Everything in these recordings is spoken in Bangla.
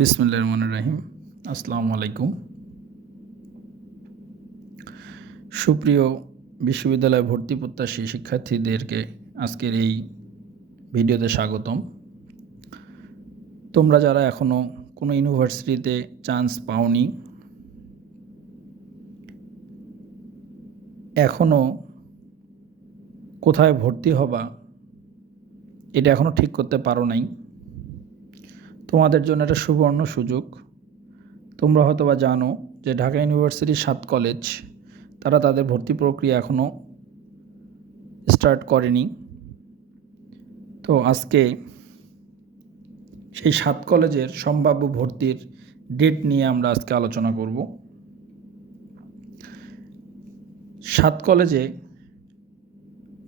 বিসমুল্লাহ রহমান রাহিম আসসালামু আলাইকুম। সুপ্রিয় বিশ্ববিদ্যালয় ভর্তি প্রত্যাশী শিক্ষার্থীদেরকে আজকের এই ভিডিওতে স্বাগতম। তোমরা যারা এখনও কোনো ইউনিভার্সিটিতে চান্স পাওনি এখনও কোথায় ভর্তি হবা, এটা এখনও ঠিক করতে পারো নাই। তোমাদের জন্য একটা সুবর্ণ সুযোগ। তোমরা হয়তো বা জানো যে ঢাকা ইউনিভার্সিটির সাত কলেজ, তারা তাদের ভর্তি প্রক্রিয়া এখনও স্টার্ট করেনি। তো আজকে সেই সাত কলেজের সম্ভাব্য ভর্তির ডেট নিয়ে আমরা আজকে আলোচনা করব। সাত কলেজে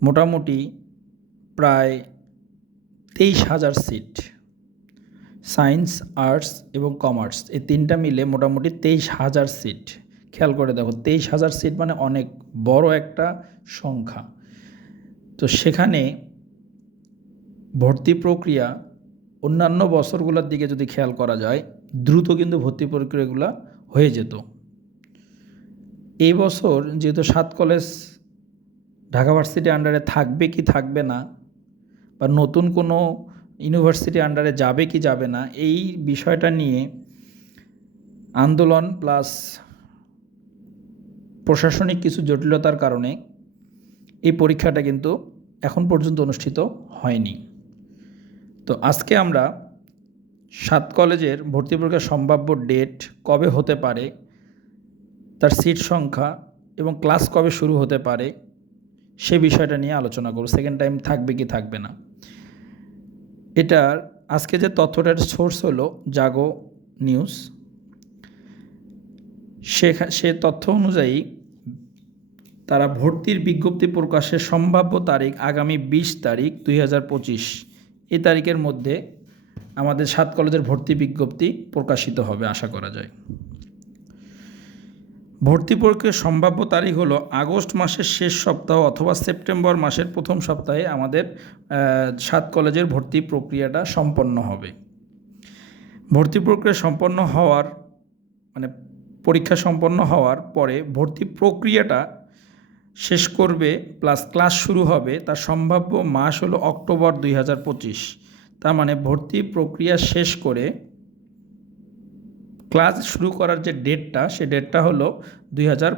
মোটামুটি প্রায় তেইশ হাজার সিট। সায়েন্স, আর্টস এবং কমার্স। এই তিনটা মিলে মোটামুটি তেইশ হাজার সিট। খেয়াল করে দেখো, তেইশ হাজার সিট মানে অনেক বড় একটা সংখ্যা। তো সেখানে ভর্তি প্রক্রিয়া অন্যান্য বছরগুলোর দিকে যদি খেয়াল করা যায়, দ্রুত কিন্তু ভর্তি প্রক্রিয়াগুলো হয়ে যেত। এই বছর যেহেতু সাত কলেজ ঢাকা ভার্সিটি আন্ডারে থাকবে কি থাকবে না, বা নতুন কোনো ইউনিভার্সিটি আন্ডারে যাবে কি যাবে না, এই বিষয়টা নিয়ে আন্দোলন প্লাস প্রশাসনিক কিছু জটিলতার কারণে এই পরীক্ষাটা কিন্তু এখন পর্যন্ত অনুষ্ঠিত হয়নি। তো আজকে আমরা সাত কলেজের ভর্তি পরীক্ষার সম্ভাব্য ডেট কবে হতে পারে, তার সিট সংখ্যা এবং ক্লাস কবে শুরু হতে পারে, সে বিষয়টা নিয়ে আলোচনা করব। সেকেন্ড টাইম থাকবে কি থাকবে না। এটার আজকে যে তথ্যটার সোর্স হলো জাগো নিউজ সে তথ্য অনুযায়ী তারা ভর্তির বিজ্ঞপ্তি প্রকাশের সম্ভাব্য তারিখ আগামী বিশ তারিখ দুই হাজার পঁচিশ। এই তারিখের মধ্যে আমাদের সাত কলেজের ভর্তি বিজ্ঞপ্তি প্রকাশিত হবে, আশা করা যায়। ভর্তি পরীক্ষার সম্ভাব্য তারিখ হলো আগস্ট মাসের শেষ সপ্তাহ অথবা সেপ্টেম্বর মাসের প্রথম সপ্তাহে আমাদের সাত কলেজের ভর্তি প্রক্রিয়াটা সম্পন্ন হবে। ভর্তি প্রক্রিয়া সম্পন্ন হওয়ার মানে পরীক্ষা সম্পন্ন হওয়ার পরে ভর্তি প্রক্রিয়াটা শেষ করবে প্লাস ক্লাস শুরু হবে, তার সম্ভাব্য মাস হলো অক্টোবর দুই হাজার পঁচিশ। তার মানে ভর্তি প্রক্রিয়া শেষ করে ক্লাস শুরু করার যে ডেটটা, সে ডেটটা হলো দুই হাজার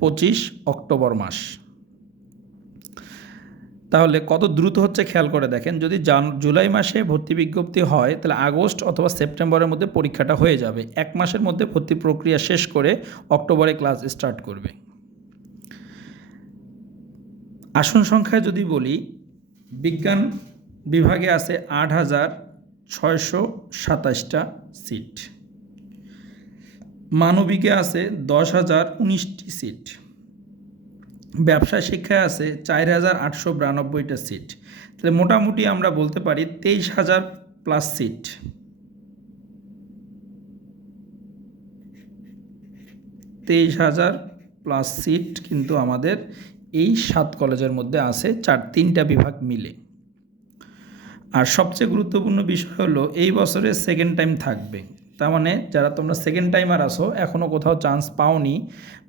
পঁচিশ অক্টোবর মাস। তাহলে কত দ্রুত হচ্ছে খেয়াল করে দেখেন, যদি জান, জুলাই মাসে ভর্তি বিজ্ঞপ্তি হয়, তাহলে আগস্ট অথবা সেপ্টেম্বরের মধ্যে পরীক্ষাটা হয়ে যাবে। এক মাসের মধ্যে ভর্তি প্রক্রিয়া শেষ করে অক্টোবরে ক্লাস স্টার্ট করবে। আসন সংখ্যায় যদি বলি, বিজ্ঞান বিভাগে আছে আট হাজার ছয়শো সাতাশটা সিট। মানবিকে আছে দশ হাজার উনিশটি সিট। ব্যবসা শিক্ষায় আছে চার হাজার আটশো বিরানব্বইটা সিট। তাহলে মোটামুটি আমরা বলতে পারি তেইশ হাজার প্লাস সিট। তেইশ হাজার প্লাস সিট কিন্তু আমাদের এই সাত কলেজের মধ্যে আছে চার তিনটা বিভাগ মিলে। আর সবচেয়ে গুরুত্বপূর্ণ বিষয় হলো এই বছরে সেকেন্ড টাইম থাকবে। তার মানে যারা তোমরা সেকেন্ড টাইমার আসো এখনও কোথাও চান্স পাওনি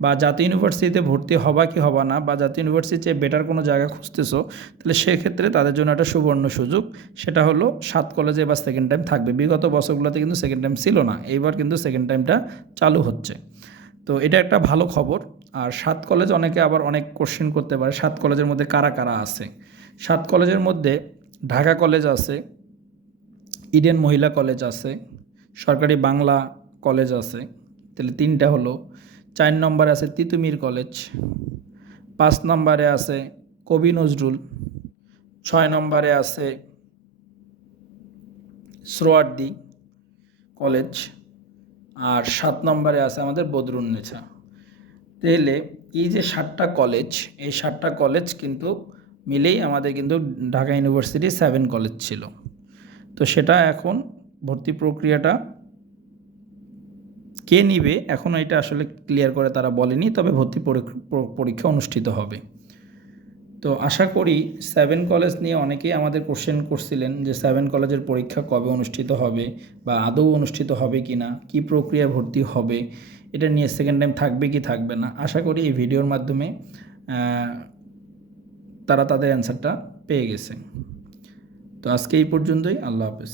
বা জাতীয় ইউনিভার্সিটিতে ভর্তি হবা কি হবা না বা জাতীয় ইউনিভার্সিটির চেয়ে বেটার কোনো জায়গা খুঁজতেছো, তাহলে সেক্ষেত্রে তাদের জন্য একটা সুবর্ণ সুযোগ। সেটা হলো সাত কলেজে এবার সেকেন্ড টাইম থাকবে। বিগত বছরগুলোতে কিন্তু সেকেন্ড টাইম ছিল না, এইবার কিন্তু সেকেন্ড টাইমটা চালু হচ্ছে। তো এটা একটা ভালো খবর। আর সাত কলেজ অনেকে আবার অনেক কোশ্চেন করতে পারে, সাত কলেজের মধ্যে কারা কারা আছে? সাত কলেজের মধ্যে ঢাকা কলেজ আছে, ইডেন মহিলা কলেজ আছে সরকারি বাংলা কলেজ আছে, তাহলে তিনটা হলো। চার নম্বরে আছে তিতুমির কলেজ, পাঁচ নম্বরে আছে কবি নজরুল, ছয় নম্বরে আছে শ্রোয়ার্দি কলেজ, আর সাত নম্বরে আছে আমাদের বদরুন্নেছা। তাহলে এই যে সাতটা কলেজ, এই সাতটা কলেজ কিন্তু মিলেই আমাদের কিন্তু ঢাকা ইউনিভার্সিটি সেভেন কলেজ ছিল। তো সেটা এখন ভর্তি প্রক্রিয়াটা কে নিবে? এখনও এটা আসলে ক্লিয়ার করে তারা বলেনি, তবে ভর্তি পরীক্ষা অনুষ্ঠিত হবে। তো আশা করি সেভেন কলেজ নিয়ে অনেকেই আমাদের কোশ্চেন করছিলেন যে সেভেন কলেজের পরীক্ষা কবে অনুষ্ঠিত হবে বা আদৌ অনুষ্ঠিত হবে কি না কী প্রক্রিয়া ভর্তি হবে, এটা নিয়ে সেকেন্ড টাইম থাকবে কি থাকবে না, আশা করি এই ভিডিওর মাধ্যমে তারা তাদের অ্যান্সারটা পেয়ে গেছে। তো আজকে এই পর্যন্তই, আল্লাহ হাফেজ।